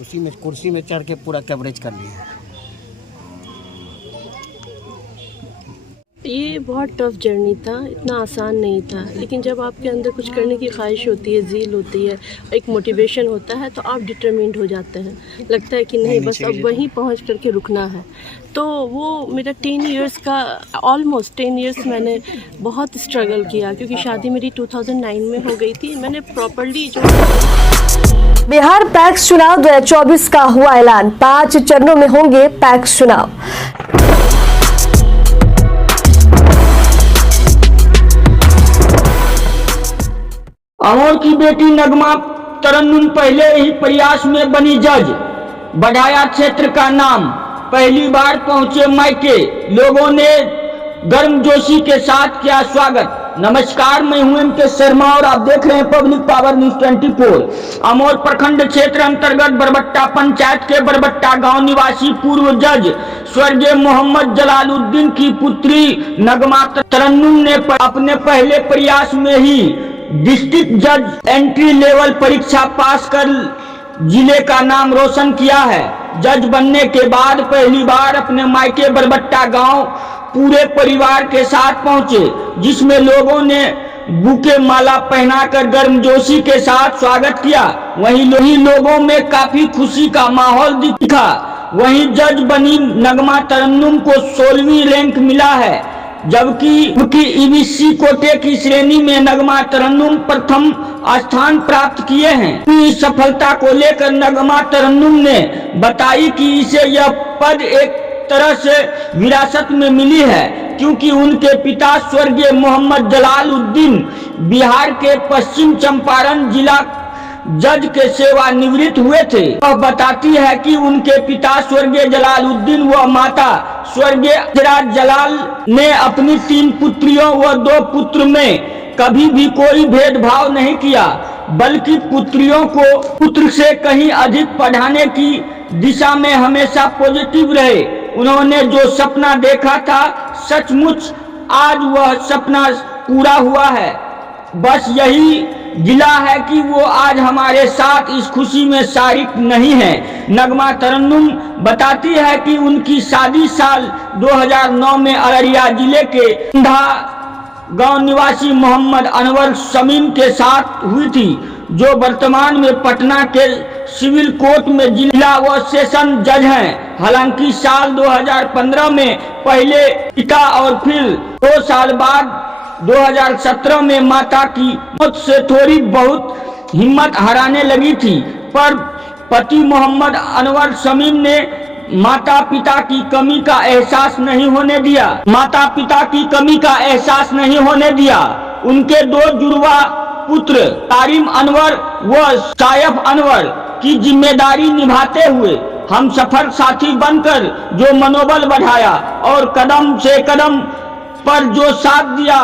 उसी में कुर्सी में चढ़ के पूरा कवरेज कर लिया। ये बहुत टफ जर्नी था, इतना आसान नहीं था, लेकिन जब आपके अंदर कुछ करने की ख्वाहिश होती है, ज़ील होती है, एक मोटिवेशन होता है, तो आप डिटरमिन्ड हो जाते हैं। लगता है कि नहीं, बस अब वहीं पहुंच करके रुकना है। तो वो मेरा 10 इयर्स का, ऑलमोस्ट 10 इयर्स मैंने बहुत स्ट्रगल किया, क्योंकि शादी मेरी 2009 में हो गई थी। मैंने प्रॉपर्ली जो बिहार पैक्स चुनाव 2024 का हुआ ऐलान, 5 चरणों में होंगे पैक्स चुनाव। अमोर की बेटी नगमा तरन्नुम पहले ही प्रयास में बनी जज, बढ़ाया क्षेत्र का नाम, पहली बार पहुंचे मायके, लोगों ने गर्मजोशी के साथ किया स्वागत। नमस्कार, मैं हूं एम.के. शर्मा और आप देख रहे हैं पब्लिक पावर न्यूज 24। अमोर प्रखंड क्षेत्र अंतर्गत बरबट्टा पंचायत के बरबट्टा गांव निवासी पूर्व जज स्वर्गीय मोहम्मद जलालुद्दीन की पुत्री नगमा तरन्नुम ने अपने पहले प्रयास में ही डिस्ट्रिक्ट जज एंट्री लेवल परीक्षा पास कर जिले का नाम रोशन किया है। जज बनने के बाद पहली बार अपने मायके बरबट्टा गांव पूरे परिवार के साथ पहुंचे, जिसमें लोगों ने बुके माला पहनाकर गर्मजोशी के साथ स्वागत किया। वहीं लोगों में काफी खुशी का माहौल दिखा। वहीं जज बनी नगमा तरन्नुम को 16वीं रैंक मिला है, जबकि ईबीसी कोटे की श्रेणी में नगमा तरन्नुम प्रथम स्थान प्राप्त किए हैं। इस सफलता को लेकर नगमा तरन्नुम ने बताई कि इसे यह पद एक तरह से विरासत में मिली है, क्योंकि उनके पिता स्वर्गीय मोहम्मद जलालुद्दीन बिहार के पश्चिम चंपारण जिला जज के सेवानिवृत्त हुए थे। वह बताती है कि उनके पिता स्वर्गीय जलालुद्दीन व माता स्वर्गीय हजरात जलाल ने अपनी 3 पुत्रियों व 2 पुत्र में कभी भी कोई भेदभाव नहीं किया, बल्कि पुत्रियों को पुत्र से कहीं अधिक पढ़ाने की दिशा में हमेशा पॉजिटिव रहे। उन्होंने जो सपना देखा था, सचमुच आज वह सपना पूरा हुआ है। बस यही गिला है कि वो आज हमारे साथ इस खुशी में शारिक नहीं है। नगमा तरन्नुम बताती है कि उनकी शादी साल 2009 में अररिया जिले के गांव निवासी मोहम्मद अनवर शमीम के साथ हुई थी, जो वर्तमान में पटना के सिविल कोर्ट में जिला व सेशन जज हैं। हालांकि साल 2015 में पहले पिता और फिर 2 साल बाद 2017 में माता की मौत से थोड़ी बहुत हिम्मत हराने लगी थी, पर पति मोहम्मद अनवर शमीम ने माता पिता की कमी का एहसास नहीं होने दिया। उनके 2 जुड़वा पुत्र तारिम अनवर व सायफ अनवर की जिम्मेदारी निभाते हुए हम सफर साथी बनकर जो मनोबल बढ़ाया और कदम से कदम पर जो साथ दिया,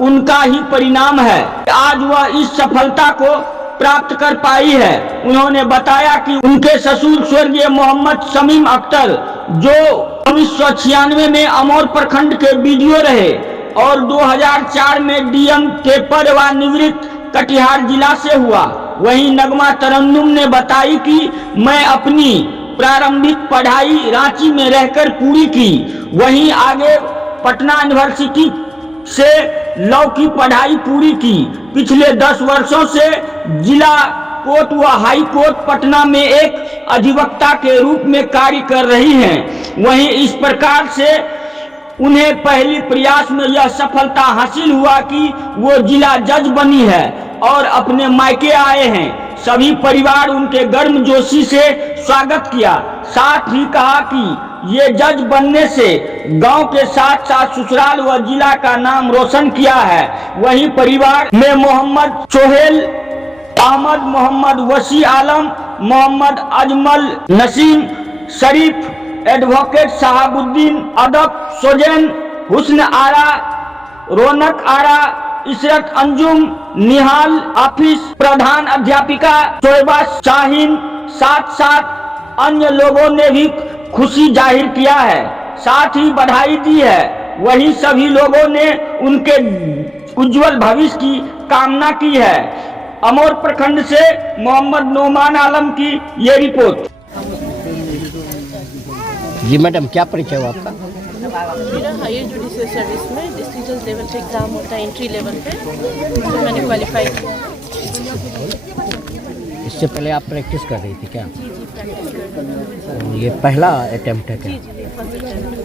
उनका ही परिणाम है आज वह इस सफलता को प्राप्त कर पाई है। उन्होंने बताया कि उनके ससुर स्वर्गीय मोहम्मद शमीम अख्तर, जो 1996 में अमोर प्रखंड के बीडीओ रहे और 2004 में डीएम के सेवानिवृत्त कटिहार जिला से हुआ। वहीं नगमा तरन्नुम ने बताई कि मैं अपनी प्रारंभिक पढ़ाई रांची में रहकर पूरी की, वहीं आगे पटना यूनिवर्सिटी से लॉ की पढ़ाई पूरी की। पिछले 10 वर्षों से जिला कोर्ट व हाई कोर्ट पटना में एक अधिवक्ता के रूप में कार्य कर रही हैं। वहीं इस प्रकार से उन्हें पहली प्रयास में यह सफलता हासिल हुआ कि वो जिला जज बनी है और अपने मायके आए हैं। सभी परिवार उनके गर्मजोशी से स्वागत किया, साथ ही कहा कि ये जज बनने से गांव के साथ साथ ससुराल व जिला का नाम रोशन किया है। वहीं परिवार में मोहम्मद सोहेल अहमद, मोहम्मद वसी आलम, मोहम्मद अजमल नसीम शरीफ, एडवोकेट साहबुद्दीन अदब सोजन, हुस्न आरा, रौनक आरा, इशरत अंजुम, निहाल ऑफिस प्रधान अध्यापिका शोएबा शाहीन, साथ अन्य लोगों ने भी खुशी जाहिर किया है, साथ ही बधाई दी है। वहीं सभी लोगों ने उनके उज्जवल भविष्य की कामना की है। अमौर प्रखंड से मोहम्मद नोमान आलम की ये रिपोर्ट। जी मैडम, क्या परिचय हुआ आपका? मेरा हायर जुडिशियल सर्विस में डिस्ट्रिक्ट लेवल पे एग्ज़ाम होता है, एंट्री लेवल पे, तो मैंने क्वालिफाई किया। इससे पहले आप प्रैक्टिस कर रही थी क्या? जी प्रैक्टिस कर रही हूँ। ये पहला अटेम्प्ट है क्या? जी फर्स्ट अटेम्प्ट।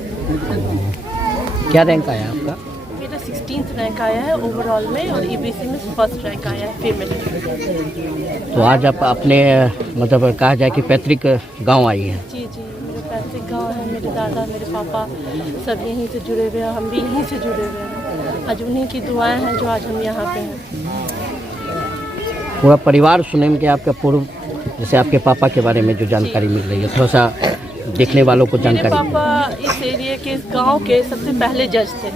क्या रैंक आया आपका? मेरा 16th रैंक आया है ओवरऑल में, और ईबीसी में फर्स्ट रैंक आया है फीमेल। तो आज आप अपने मतलब कहा जाए कि पैतृक गांव आई हैं। जी मेरे पैतृक गाँव है, मेरे दादा मेरे पापा सब यहीं से जुड़े हुए हैं, हम भी यहीं से जुड़े हुए हैं। आज उन्हीं की दुआएं हैं जो आज हम यहाँ पे हैं। पूरा परिवार सुने में कि आपका पूर्व, जैसे आपके पापा के बारे में जो जानकारी मिल रही है, थोड़ा सा देखने वालों को मेरे जानकारी। पापा इस एरिया के, इस गांव के सबसे पहले जज थे।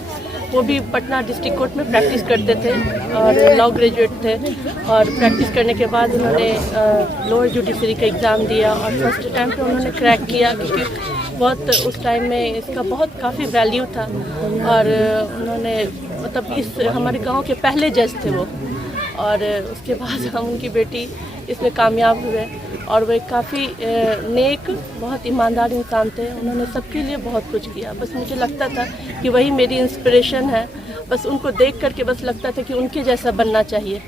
वो भी पटना डिस्ट्रिक्ट कोर्ट में प्रैक्टिस करते थे और लॉ ग्रेजुएट थे, और प्रैक्टिस करने के बाद उन्होंने लोअर जुडिशरी का एग्ज़ाम दिया और फर्स्ट अटैम्प्ट में उन्होंने क्रैक किया, क्योंकि बहुत उस टाइम में इसका बहुत काफ़ी वैल्यू था। और उन्होंने मतलब इस हमारे गांव के पहले जज थे वो, और उसके बाद हम उनकी बेटी इसमें कामयाब हुए। और वो एक काफ़ी नेक, बहुत ईमानदार इंसान थे। उन्होंने सबके लिए बहुत कुछ किया। बस मुझे लगता था कि वही मेरी इंस्पिरेशन है। बस उनको देख करके बस लगता था कि उनके जैसा बनना चाहिए।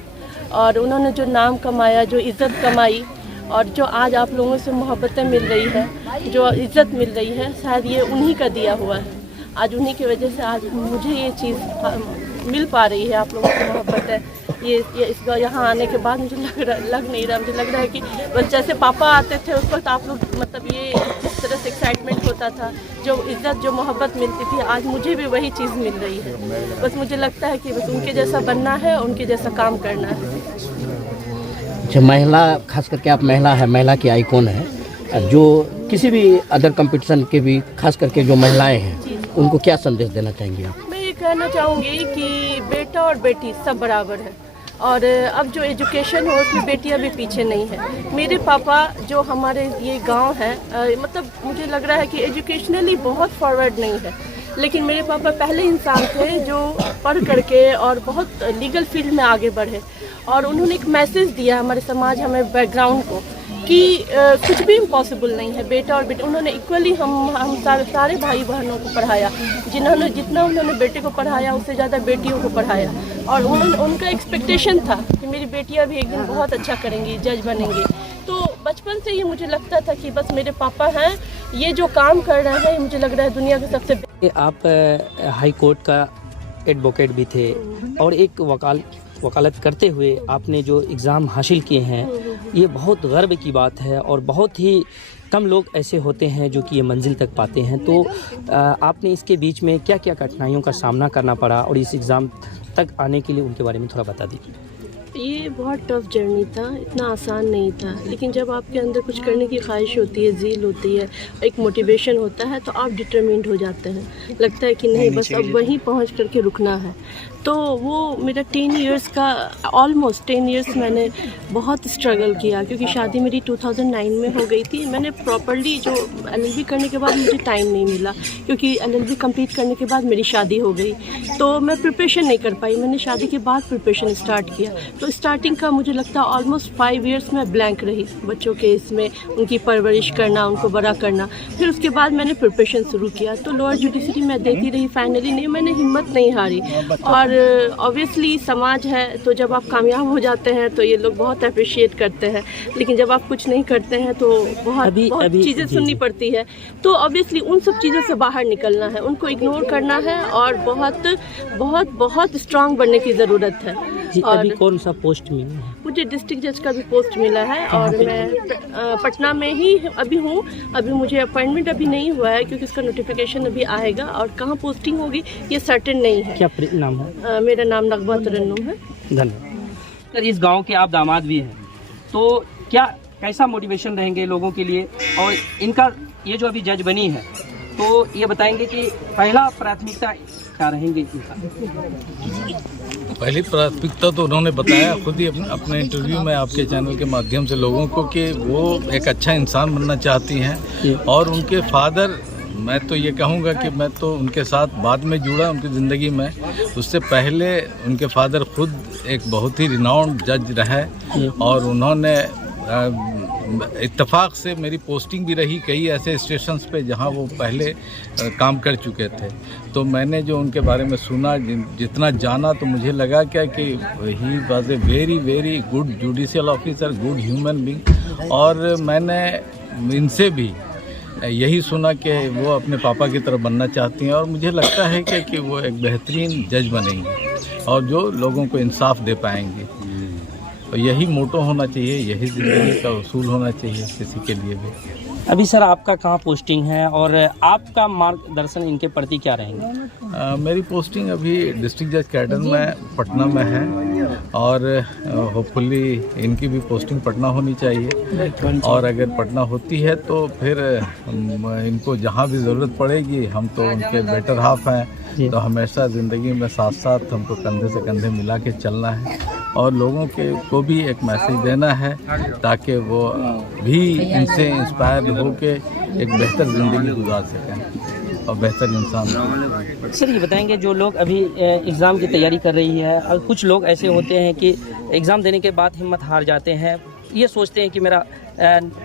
और उन्होंने जो नाम कमाया, जो इज़्ज़त कमाई, और जो आज आप लोगों से मोहब्बतें मिल रही है, जो इज़्ज़त मिल रही है, शायद ये उन्हीं का दिया हुआ है। आज उन्हीं की वजह से आज मुझे ये चीज़ मिल पा रही है, आप लोगों की मोहब्बत है। ये इस यहाँ आने के बाद मुझे लग नहीं रहा, मुझे लग रहा है कि बस जैसे पापा आते थे उस वक्त आप लोग, मतलब ये जिस तरह से एक्साइटमेंट होता था, जो इज़्ज़त जो मोहब्बत मिलती थी, आज मुझे भी वही चीज़ मिल रही है। बस मुझे लगता है कि बस उनके जैसा बनना है, उनके जैसा काम करना है। अच्छा, महिला, खास करके आप महिला है, महिला की आइकॉन है, जो किसी भी अदर कंपटीशन के भी खास करके जो महिलाएं हैं उनको क्या संदेश देना चाहेंगे आप? मैं ये कहना चाहूँगी कि बेटा और बेटी सब बराबर है, और अब जो एजुकेशन है उसमें बेटियां भी पीछे नहीं है। मेरे पापा जो हमारे ये गांव है, मतलब मुझे लग रहा है कि एजुकेशनली बहुत फॉरवर्ड नहीं है, लेकिन मेरे पापा पहले इंसान थे जो पढ़ करके और बहुत लीगल फील्ड में आगे बढ़े, और उन्होंने एक मैसेज दिया हमारे समाज, हमें बैकग्राउंड को, कि कुछ भी इम्पॉसिबल नहीं है। बेटा और बेटी उन्होंने इक्वली हम सारे भाई बहनों को पढ़ाया, जितना उन्होंने बेटे को पढ़ाया उससे ज़्यादा बेटियों को पढ़ाया। और उनका एक्सपेक्टेशन था कि मेरी बेटियां भी एक दिन बहुत अच्छा करेंगी, जज बनेंगी। तो बचपन से ही मुझे लगता था कि बस मेरे पापा हैं, ये जो काम कर रहे हैं, मुझे लग रहा है दुनिया के सबसे। आप हाई कोर्ट का एडवोकेट भी थे, और एक वकालत करते हुए आपने जो एग्ज़ाम हासिल किए हैं, ये बहुत गर्व की बात है, और बहुत ही कम लोग ऐसे होते हैं जो कि ये मंजिल तक पाते हैं। तो आपने इसके बीच में क्या क्या कठिनाइयों का सामना करना पड़ा, और इस एग्ज़ाम तक आने के लिए उनके बारे में थोड़ा बता दीजिए। ये बहुत टफ जर्नी था, इतना आसान नहीं था, लेकिन जब आपके अंदर कुछ करने की ख्वाहिश होती है, ज़ील होती है, एक मोटिवेशन होता है, तो आप डिटरमिन्ड हो जाते हैं। लगता है कि नहीं, बस अब वहीं पहुंच करके रुकना है। तो वो मेरा 10 इयर्स का, ऑलमोस्ट 10 इयर्स मैंने बहुत स्ट्रगल किया, क्योंकि शादी मेरी 2009 में हो गई थी। मैंने प्रॉपर्ली जो LLB करने के बाद मुझे टाइम नहीं मिला, क्योंकि LLB कंप्लीट करने के बाद मेरी शादी हो गई, तो मैं प्रिपरेशन नहीं कर पाई। मैंने शादी के बाद प्रिपरेशन स्टार्ट किया, तो स्टार्टिंग का मुझे लगता है ऑलमोस्ट 5 इयर्स में ब्लैंक रही बच्चों के इसमें, उनकी परवरिश करना, उनको बड़ा करना। फिर उसके बाद मैंने प्रिपरेशन शुरू किया, तो लोअर जुडिशरी मैं देती रही, फाइनली नहीं, मैंने हिम्मत नहीं हारी। और ऑब्वियसली समाज है, तो जब आप कामयाब हो जाते हैं तो ये लोग बहुत अप्रिशिएट करते हैं, लेकिन जब आप कुछ नहीं करते हैं तो बहुत चीज़ें सुननी पड़ती है। तो ऑब्वियसली उन सब चीज़ों से बाहर निकलना है, उनको इग्नोर करना है, और बहुत बहुत बहुत स्ट्रांग बनने की ज़रूरत है। और अभी कौन सा पोस्ट मिला है? मुझे डिस्ट्रिक्ट जज का भी पोस्ट मिला है, और मैं पटना में ही अभी हूँ। अभी मुझे अपॉइंटमेंट अभी नहीं हुआ है, क्योंकि इसका नोटिफिकेशन अभी आएगा, और कहाँ पोस्टिंग होगी ये सर्टेन नहीं है। क्या नाम है? मेरा नाम नगमा तरन्नुम है। धन्यवाद। इस गांव के आप दामाद भी हैं, तो क्या कैसा मोटिवेशन रहेंगे लोगों के लिए, और इनका ये जो अभी जज बनी है, तो ये बताएंगे कि पहला प्राथमिकता क्या रहेंगे इनका? पहली प्राथमिकता तो उन्होंने बताया खुद ही अपने इंटरव्यू में आपके चैनल के माध्यम से लोगों को, कि वो एक अच्छा इंसान बनना चाहती हैं, और उनके फादर मैं तो ये कहूँगा कि मैं तो उनके साथ बाद में जुड़ा उनकी ज़िंदगी में। उससे पहले उनके फादर खुद एक बहुत ही रिनाउंड जज रहे और उन्होंने इत्तेफाक से मेरी पोस्टिंग भी रही कई ऐसे स्टेशंस पे जहाँ वो पहले काम कर चुके थे। तो मैंने जो उनके बारे में सुना, जितना जाना, तो मुझे लगा क्या कि he was a very very good judicial officer, good human being. और मैंने इनसे भी यही सुना कि वो अपने पापा की तरह बनना चाहती हैं और मुझे लगता है कि वो एक बेहतरीन जज बनेंगी और जो लोगों को इंसाफ दे पाएंगी। तो यही मोटो होना चाहिए, यही ज़िंदगी का उसूल होना चाहिए किसी के लिए भी। अभी सर आपका कहाँ पोस्टिंग है और आपका मार्गदर्शन इनके प्रति क्या रहेंगे? मेरी पोस्टिंग अभी डिस्ट्रिक्ट जज कैडर में पटना में है और होपफुली इनकी भी पोस्टिंग पटना होनी चाहिए। और अगर पटना होती है तो फिर इनको जहाँ भी ज़रूरत पड़ेगी, हम तो उनके बेटर हाफ हैं, तो हमेशा ज़िंदगी में साथ साथ हमको कंधे से कंधे मिला के चलना है और लोगों को भी एक मैसेज देना है ताकि वो भी इनसे इंस्पायर होके एक बेहतर ज़िंदगी गुजार सकें और बेहतर इंसान बनें। सर ये बताएंगे, जो लोग अभी एग्ज़ाम की तैयारी कर रही है और कुछ लोग ऐसे होते हैं कि एग्ज़ाम देने के बाद हिम्मत हार जाते हैं, ये सोचते हैं कि मेरा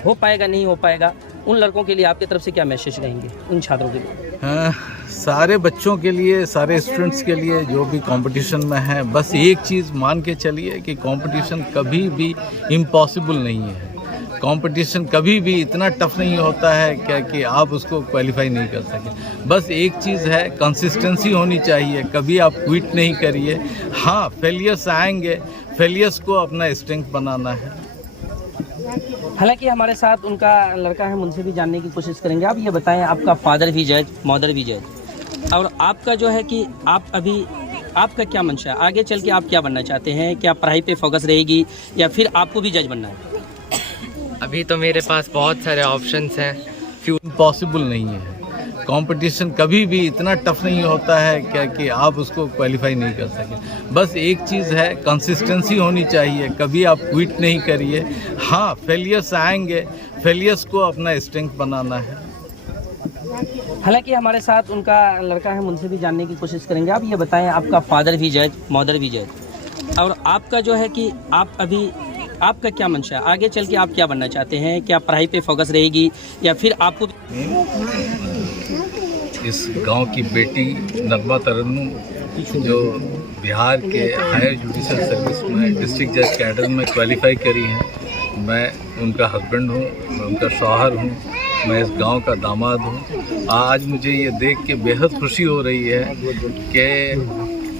हो पाएगा नहीं हो पाएगा, उन लड़कों के लिए आपकी तरफ से क्या मैसेज रहेंगे उन छात्रों के लिए? सारे बच्चों के लिए, सारे स्टूडेंट्स के लिए जो भी कंपटीशन में है, बस एक चीज़ मान के चलिए कि कंपटीशन कभी भी इम्पॉसिबल नहीं है। कंपटीशन कभी भी इतना टफ नहीं होता है क्या कि आप उसको क्वालिफाई नहीं कर सकें। बस एक चीज़ है, कंसिस्टेंसी होनी चाहिए, कभी आप क्विट नहीं करिए। हाँ, फेलियर्स आएंगे, फेलियर्स को अपना स्ट्रेंथ बनाना है। हालांकि हमारे साथ उनका लड़का है, उनसे भी जानने की कोशिश करेंगे। आप ये बताएं, आपका फादर भी जज, मदर भी जज, और आपका जो है कि आप अभी आपका क्या मंशा है, आगे चल के आप क्या बनना चाहते हैं? क्या पढ़ाई पे फोकस रहेगी या फिर आपको भी जज बनना है? अभी तो मेरे पास बहुत सारे ऑप्शंस हैं। पॉसिबल नहीं है, कंपटीशन कभी भी इतना टफ नहीं होता है क्या कि आप उसको क्वालिफाई नहीं कर सकें। बस एक चीज़ है, कंसिस्टेंसी होनी चाहिए, कभी आप क्विट नहीं करिए। हाँ, फेलियर्स आएंगे, फेलियर्स को अपना स्ट्रेंथ बनाना है। हालांकि हमारे साथ उनका लड़का है, उनसे भी जानने की कोशिश करेंगे। आप ये बताएं, आपका फादर भी जज, मदर भी जज, और आपका जो है कि आप अभी आपका क्या मंशा है, आगे चल के आप क्या बनना चाहते हैं? क्या पढ़ाई पे फोकस रहेगी या फिर आपको? इस गांव की बेटी नगमा तरन्नुम जो बिहार के हायर जुडिशल सर्विस में डिस्ट्रिक्ट जज कैडर में क्वालिफाई करी हैं, मैं उनका हस्बैंड हूँ, मैं उनका शौहर हूँ, मैं इस गांव का दामाद हूँ। आज मुझे ये देख के बेहद खुशी हो रही है कि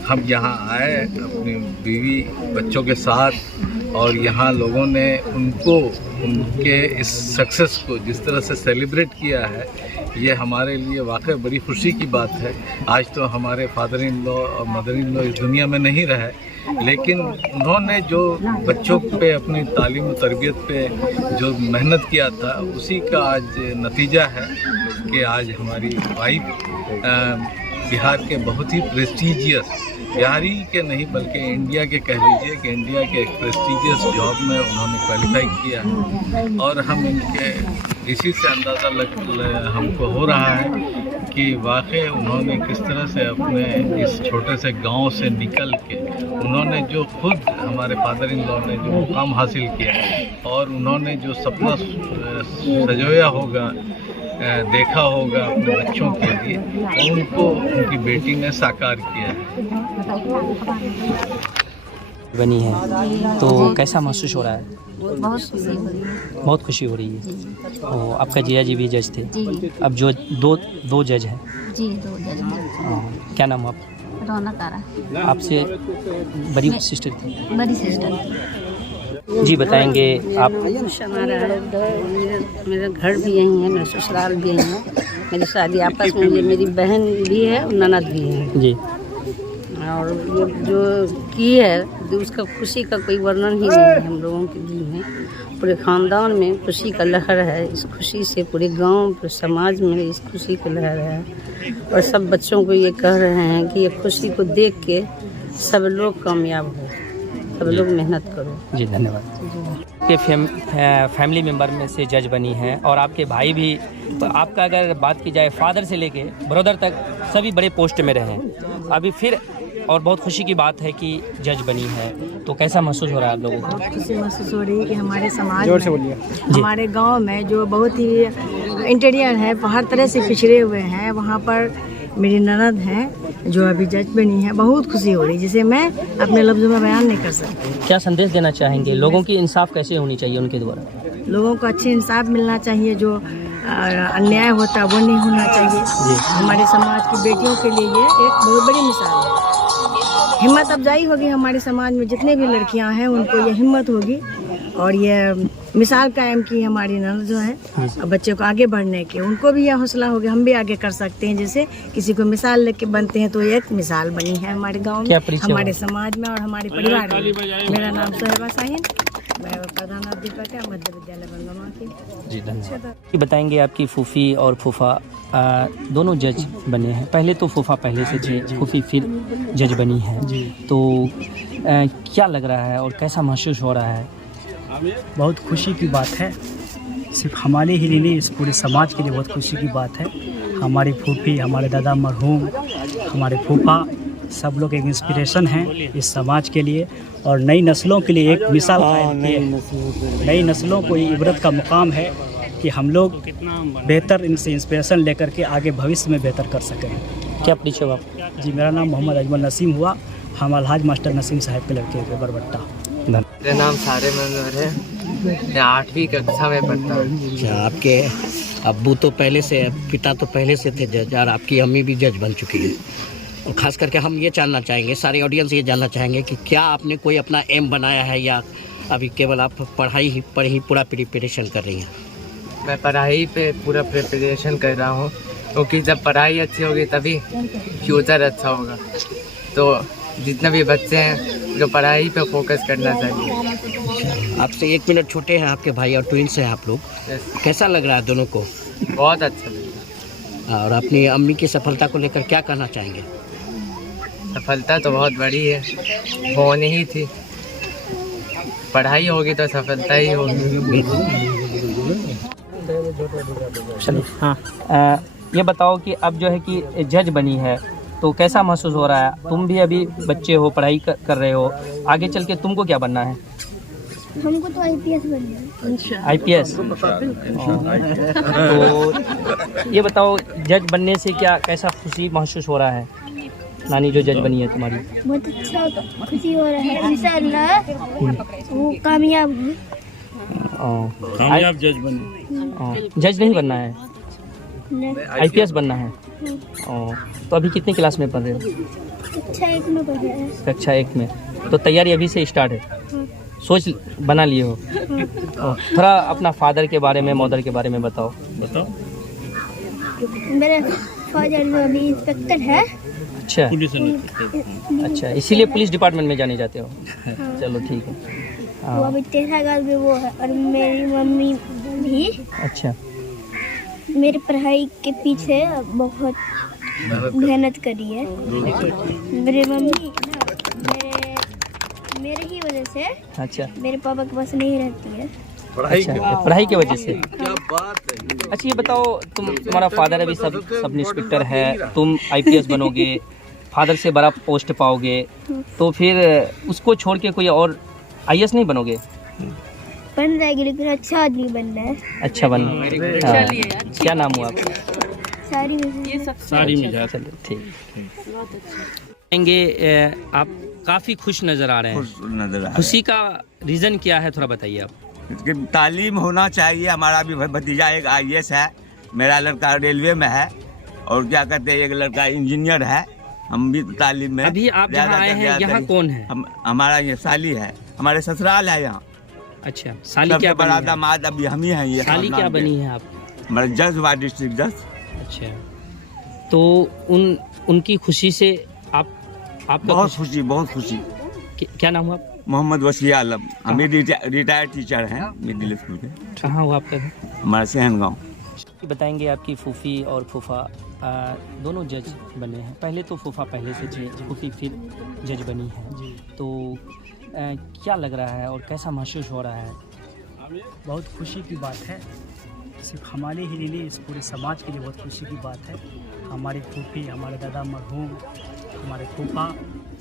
हम यहाँ आए अपनी बीवी बच्चों के साथ और यहाँ लोगों ने उनके इस सक्सेस को जिस तरह से सेलिब्रेट किया है, ये हमारे लिए वाकई बड़ी खुशी की बात है। आज तो हमारे फादर इन लॉ और मदर इन लॉ इस दुनिया में नहीं रहे, लेकिन उन्होंने जो बच्चों पे, अपनी तालीम और तरबियत पे जो मेहनत किया था, उसी का आज नतीजा है कि आज हमारी वाइफ बिहार के बहुत ही प्रेस्टीजियस, बिहारी के नहीं बल्कि इंडिया के कह लीजिए कि इंडिया के एक प्रेस्टीजियस जॉब में उन्होंने क्वालिफाई किया है। और हम इनके इसी से अंदाज़ा हमको हो रहा है कि वाकई उन्होंने किस तरह से अपने इस छोटे से गांव से निकल के उन्होंने जो खुद हमारे फादर इन लॉ ने जो मुकाम हासिल किया और उन्होंने जो सपना सजोया होगा, देखा होगा अपने बच्चों के लिए, उनको उनकी बेटी ने साकार किया है। बनी है तो कैसा महसूस हो रहा है? बहुत खुशी हो रही है। बहुत खुशी हो रही है। और आपका जिया जी भी जज थे? जी। अब जो दो जज हैं? जी, 2 जज हैं। क्या नाम है आप? रौनक आरा। आपसे बड़ी सिस्टर थी? बड़ी सिस्टर। जी बताएंगे आप? हमारा मेरा घर भी यहीं है, मेरा ससुराल भी यहीं है, मेरी शादी आपस में, ये मेरी बहन भी है और ननद भी है जी। और ये जो की है उसका खुशी का कोई वर्णन ही नहीं है। हम लोगों के दिल में, पूरे ख़ानदान में खुशी का लहर है। इस खुशी से पूरे गांव, पूरे समाज में इस खुशी का लहर है। और सब बच्चों को ये कह रहे हैं कि ये खुशी को देख के सब लोग कामयाब हो, सब लोग मेहनत करो। जी धन्यवाद। आपके फैमिली मेंबर में से जज बनी हैं और आपके भाई भी, तो आपका अगर बात की जाए फादर से लेके ब्रदर तक सभी बड़े पोस्ट में रहे हैं, अभी फिर और बहुत खुशी की बात है कि जज बनी है, तो कैसा महसूस हो रहा है आप लोगों को? खुशी महसूस हो रही है कि हमारे समाज में, हमारे गांव में जो बहुत ही इंटीरियर है, हर तरह से पिछड़े हुए हैं, वहाँ पर मेरी ननद हैं जो अभी जज बनी है। बहुत खुशी हो रही है जिसे मैं अपने लफ्ज़ों में बयान नहीं कर सकती। क्या संदेश देना चाहेंगे लोगों की इंसाफ कैसे होनी चाहिए उनके द्वारा? लोगों को अच्छे इंसाफ मिलना चाहिए, जो अन्याय होता है वो नहीं होना चाहिए। हमारे समाज की बेटियों के लिए ये एक बहुत बड़ी मिसाल है। हिम्मत अफजाई होगी हमारे समाज में, जितने भी लड़कियां हैं उनको ये हिम्मत होगी और ये मिसाल कायम की हमारी ननद जो है बच्चे को आगे बढ़ने की, उनको भी यह हौसला होगा हम भी आगे कर सकते हैं। जैसे किसी को मिसाल लेके बनते हैं तो ये एक मिसाल बनी है हमारे गांव में, हमारे समाज में और हमारे परिवार में। मेरा नाम सोहेबा शाहीन, मैं प्रधानाध्यापक है मध्य विद्यालय बंगमा की। जी धन्यवाद। बताएंगे आपकी फूफी और फूफा दोनों जज बने हैं, पहले तो फूफा पहले से थे, फूफी फिर जज बनी है, तो क्या लग रहा है और कैसा महसूस हो रहा है? बहुत खुशी की बात है, सिर्फ हमारे ही लिए नहीं इस पूरे समाज के लिए बहुत खुशी की बात है। हमारी फूफी, हमारे दादा मरहूम, हमारे फूफा सब लोग एक इंस्पिरेशन हैं इस समाज के लिए और नई नस्लों के लिए एक मिसाल कायम किए हैं। नई नस्लों को ये इबरत का मुकाम है कि हम लोग बेहतर इनसे इंस्पिरेशन लेकर के आगे भविष्य में बेहतर कर सकें। क्या परिचय आप? जी मेरा नाम मोहम्मद अजमल नसीम हुआ, हम अलहाज मास्टर नसीम साहब के लड़के थे बरबट्टा। मेरा नाम सारे मनोहर है, मैं 8वीं कक्षा में पढ़ता हूँ। अच्छा, आपके अब्बू तो पहले से, पिता तो पहले से थे जज और आपकी अम्मी भी जज बन चुकी है, और ख़ास करके हम ये जानना चाहेंगे, सारे ऑडियंस ये जानना चाहेंगे कि क्या आपने कोई अपना एम बनाया है या अभी केवल आप पढ़ाई पर ही पूरा प्रिपरेशन कर रही हैं? मैं पढ़ाई पे पूरा प्रिपरेशन कर रहा हूँ, क्योंकि जब पढ़ाई अच्छी होगी तभी फ्यूचर अच्छा होगा। तो जितने भी बच्चे हैं जो पढ़ाई पे फोकस करना चाहिए। आपसे 1 मिनट छोटे हैं आपके भाई और ट्विंस हैं आप लोग, कैसा लग रहा है दोनों को? बहुत अच्छा लगा। और अपनी अम्मी की सफलता को लेकर क्या कहना चाहेंगे? सफलता तो बहुत बड़ी है, होनी ही थी, पढ़ाई होगी तो सफलता ही होगी। चलिए हाँ, ये बताओ कि अब जो है कि जज बनी है तो कैसा महसूस हो रहा है? तुम भी अभी बच्चे हो, पढ़ाई कर रहे हो, आगे चल के तुमको क्या बनना है? हमको तो आईपीएस बनना है। आईपीएस? तो ये बताओ जज बनने से क्या कैसा खुशी महसूस हो रहा है? नानी जो जज बनी है तुम्हारी, बहुत अच्छा खुशी हो रहा है, इंशाअल्लाह वो कामयाब जज बने। जज नहीं बनना है, आईपीएस बनना है। तो अभी कितनी क्लास में पढ़ रहे हो? कक्षा 1 में पढ़ रहे हैं। कक्षा 1 में, तो तैयारी अभी से स्टार्ट है, सोच बना लिए हो? थोड़ा अपना फादर के बारे में, मदर के बारे में बताओ। मेरे फादर अभी इंस्पेक्टर है। अच्छा अच्छा, इसीलिए पुलिस डिपार्टमेंट में जाने जाते हो? चलो ठीक है। वो अभी 13 साल में वो है, और मेरी मम्मी भी अच्छा मेरी पढ़ाई के पीछे बहुत मेहनत करी है। मेरी मम्मी मेरे ही वजह से अच्छा मेरे पापा के पास नहीं रहती है। अच्छा, पढ़ाई की वजह से। अच्छा ये बताओ, तुम्हारा फादर अभी सब इंस्पेक्टर है, तुम आईपीएस बनोगे, फादर से बड़ा पोस्ट पाओगे, तो फिर उसको छोड़ के कोई और आईएएस नहीं बनोगे? बन जाएगी, लेकिन अच्छा आदमी बनना है। अच्छा बनना। क्या नाम हुआ आपका? सारी में चलिए ठीक। आप काफ़ी खुश नज़र आ रहे हैं, खुशी का रीज़न क्या है थोड़ा बताइए आप। तालीम होना चाहिए। हमारा भी भतीजा एक आईएएस है, मेरा लड़का रेलवे में है, और क्या कहते हैं एक लड़का इंजीनियर है। हम भी तालीम में। अभी आप जहाँ आए हैं यहाँ कौन है? हमारा ये साली है, हमारे ससुराल है यहाँ। अच्छा, साली क्या बनी है? दामाद अभी हम ही हैं। ये साली क्या बनी है आप? हमारे जज हुआ, डिस्ट्रिक्ट जज। अच्छा, तो उनकी खुशी से आपका बहुत खुशी। क्या नाम हुआ? मोहम्मद वसीया आलम। हम रिटायर्ड टीचर हैं मिडिल स्कूल के। कहाँ हुआ आपका? हमारा सहन गाँव। बताएंगे आपकी फूफी और फूफा दोनों जज बने हैं, पहले तो फूफा पहले से थे, फूफी फिर जज बनी है, तो क्या लग रहा है और कैसा महसूस हो रहा है? बहुत खुशी की बात है। सिर्फ हमारे ही लिए नहीं, इस पूरे समाज के लिए बहुत खुशी की बात है। हमारी फूफी, हमारे दादा मरहूम, हमारे फूफा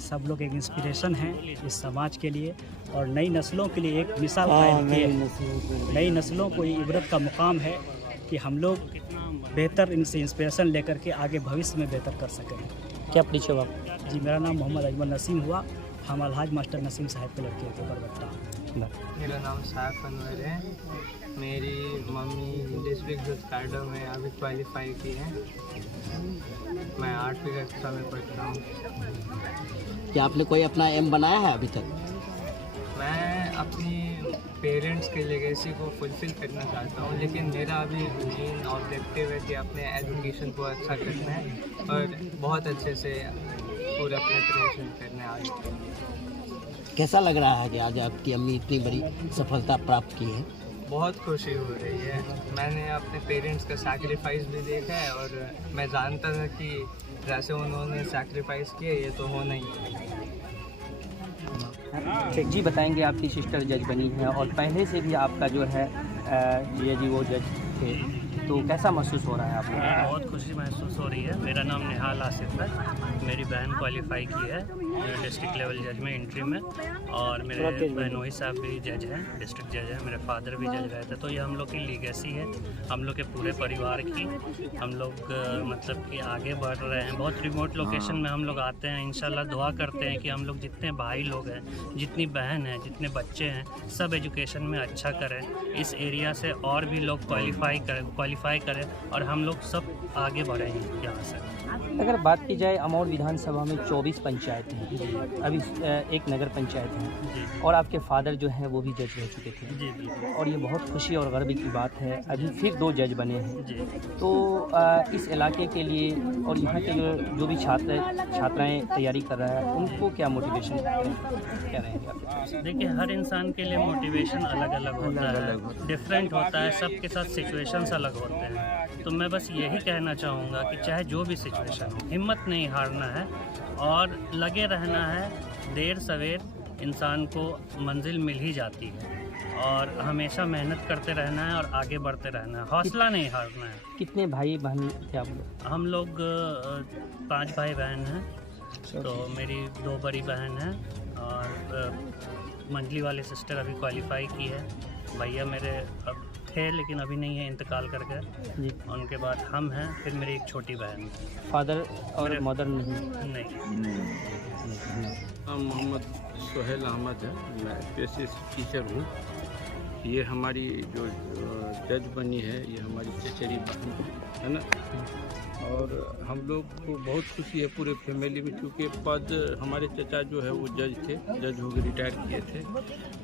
सब लोग एक इंस्पिरेशन हैं इस समाज के लिए और नई नस्लों के लिए एक मिसाल कायम की है। नई नस्लों को ये इबरत का मुकाम है कि हम लोग बेहतर इनसे इंस्पिरेशन लेकर के आगे भविष्य में बेहतर कर सकें। क्या परिचय आप? जी, मेरा नाम मोहम्मद अजमल नसीम हुआ। हम अलहाज मास्टर नसीम साहब के लड़के थे बरबट्टा। मेरा नाम साफ अनवर है। मेरी मम्मी डिस्ट्रिक्ट जज कार्डो में अभी क्वालिफाई की है। मैं 8वीं कक्षा में पढ़ता हूँ। क्या आपने कोई अपना एम बनाया है अभी तक? मैं अपनी पेरेंट्स के लेगेसी को फुलफ़िल करना चाहता हूँ, लेकिन मेरा अभी मेन ऑब्जेक्टिव है कि अपने एजुकेशन को अच्छा करना है और बहुत अच्छे से पूरा प्रिपरेशन करना है आगे। कैसा लग रहा है कि आज आपकी अम्मी इतनी बड़ी सफलता प्राप्त की है? बहुत खुशी हो रही है। मैंने अपने पेरेंट्स का सैक्रिफाइस भी देखा है और मैं जानता था कि जैसे उन्होंने सैक्रिफाइस किया ये तो होना ही है। शेख जी बताएंगे, आपकी सिस्टर जज बनी है और पहले से भी आपका जो है ये जी वो जज थे, तो कैसा महसूस हो रहा है आपको? बहुत खुशी महसूस हो रही है। मेरा नाम निहाल आसिफ है। मेरी बहन क्वालिफाई की है डिस्ट्रिक्ट लेवल जज में एंट्री में और मेरे बहनोई साहब भी जज हैं, डिस्ट्रिक्ट जज हैं। मेरे फादर भी जज रहे थे, तो ये हम लोग की लीगेसी है, हम लोग के पूरे परिवार की। हम लोग मतलब कि आगे बढ़ रहे हैं। बहुत रिमोट लोकेशन में हम लोग आते हैं। इंशाल्लाह दुआ करते हैं कि हम लोग जितने भाई लोग हैं, जितनी बहन हैं, जितने बच्चे हैं, सब एजुकेशन में अच्छा करें। इस एरिया से और भी लोग क्वालिफाई करें और हम लोग सब आगे बढ़े हैं यहाँ से। अगर बात की जाए अमौर विधानसभा में 24 पंचायत हैं, अभी एक नगर पंचायत है और आपके फादर जो हैं वो भी जज रह चुके थे और ये बहुत खुशी और गर्व की बात है। अभी फिर 2 जज बने हैं, तो इस इलाके के लिए और यहाँ के जो भी छात्राएँ तैयारी कर रहा है उनको क्या मोटिवेशन क्या रहेंगे आपके? देखिए, हर इंसान के लिए मोटिवेशन अलग अलग होता है, डिफरेंट होता है। सबके साथ सिचुएशंस अलग होते हैं। तो मैं बस यही कहना चाहूँगा कि चाहे जो भी सिचुएशन हो, हिम्मत नहीं हारना है और लगे रहना है। देर सवेर इंसान को मंजिल मिल ही जाती है और हमेशा मेहनत करते रहना है और आगे बढ़ते रहना है, हौसला नहीं हारना है। कितने भाई बहन थे आप लोग? हम लोग 5 भाई बहन हैं। तो मेरी 2 बड़ी बहन हैं और मंझली वाली सिस्टर अभी क्वालिफाई की है। भैया मेरे अब थे लेकिन अभी नहीं है, इंतकाल कर गए जी। उनके बाद हम हैं, फिर मेरी एक छोटी बहन। फादर और मदर नहीं? मोहम्मद सोहेल अहमद है। मैं पेशे से टीचर हूँ। ये हमारी जो जज बनी है ये हमारी चचेरी बहन है ना, और हम लोग को बहुत खुशी है पूरे फैमिली में, क्योंकि पद हमारे चचा जो है वो जज थे, जज हो गए, रिटायर किए थे।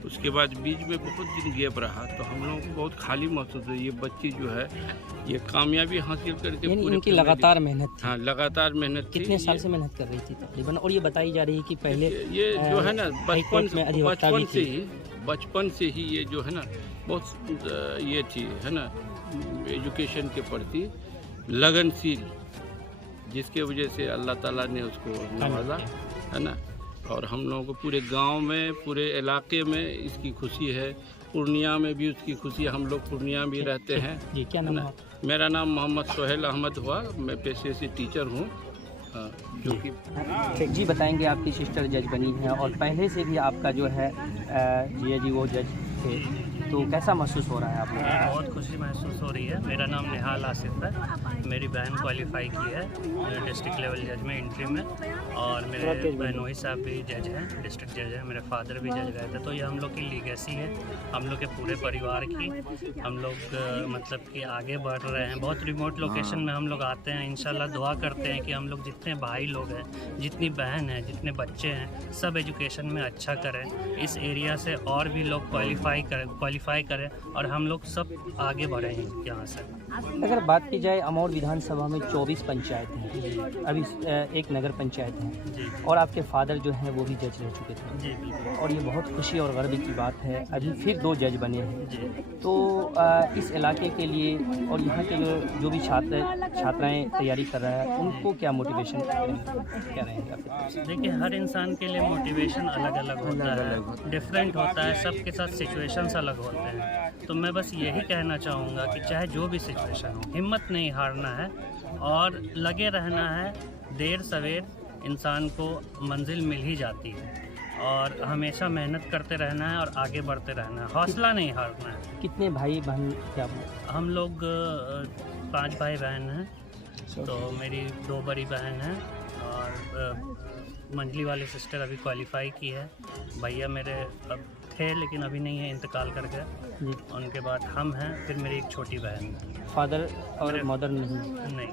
उसके बाद बीच में बहुत दिन गैप रहा तो हम लोगों को बहुत खाली महसूस हुआ। ये बच्ची जो है ये कामयाबी हासिल करके पूरे इनकी लगातार मेहनत थी। हाँ, लगातार मेहनत थी। कितने साल से मेहनत कर रही थी तकरीबन? और ये बताई जा रही है कि पहले ये जो है ना बचपन से ही ये जो है ना बहुत ये थी है ना एजुकेशन के प्रति लगनशील, जिसके वजह से अल्लाह ताला ने उसको नवाजा है ना। और हम लोगों को पूरे गांव में, पूरे इलाके में इसकी खुशी है। पूर्णिया में भी उसकी खुशी है। हम लोग पूर्णिया भी रहते हैं जी। क्या नाम है? मेरा नाम मोहम्मद सोहेल अहमद हुआ। मैं पेशे से टीचर हूँ। जो कि शेख जी बताएंगे, आपकी सिस्टर जज बनी है और पहले से भी आपका जो है ये जी वो जज थे, तो कैसा महसूस हो रहा है आपको? बहुत खुशी महसूस हो रही है। मेरा नाम निहाल आसिफ है। मेरी बहन क्वालिफाई की है डिस्ट्रिक्ट लेवल जज में एंट्री में और मेरे बहनोई साहब भी जज हैं, डिस्ट्रिक्ट जज हैं। मेरे फादर भी जज रहे थे, तो ये हम लोग की लीगेसी है, हम लोग के पूरे परिवार की। हम लोग मतलब कि आगे बढ़ रहे हैं। बहुत रिमोट लोकेशन में हम लोग आते हैं। इंशाल्लाह दुआ करते हैं कि हम लोग जितने भाई लोग हैं, जितनी बहन हैं, जितने बच्चे हैं, सब एजुकेशन में अच्छा करें। इस एरिया से और भी लोग क्वालिफाई करें और हम लोग सब आगे बढ़े हैं यहाँ से। अगर बात की जाए अमौर विधानसभा में 24 पंचायत हैं, अभी एक नगर पंचायत है और आपके फादर जो हैं वो भी जज रह चुके थे और ये बहुत खुशी और गर्व की बात है। अभी फिर 2 जज बने हैं, तो इस इलाके के लिए और यहाँ के जो भी छात्राएँ तैयारी कर रहा है उनको क्या मोटिवेशन क्या रहेंगे आपके? देखिए, हर इंसान के लिए मोटिवेशन अलग अलग होता है, डिफरेंट होता है। सबके साथ सिचुएशंस अलग होते हैं। तो मैं बस यही कहना चाहूँगा कि चाहे जो भी सिचुएशन हो, हिम्मत नहीं हारना है और लगे रहना है। देर सवेर इंसान को मंजिल मिल ही जाती है और हमेशा मेहनत करते रहना है और आगे बढ़ते रहना है, हौसला नहीं हारना है। कितने भाई बहन क्या? हम लोग 5 भाई बहन हैं। तो मेरी 2 बड़ी बहन हैं और मंझली वाली सिस्टर अभी क्वालिफाई की है। भैया मेरे अब थे लेकिन अभी नहीं है, इंतकाल कर गए। उनके बाद हम हैं, फिर मेरी एक छोटी बहन। फादर और मदर नहीं? नहीं।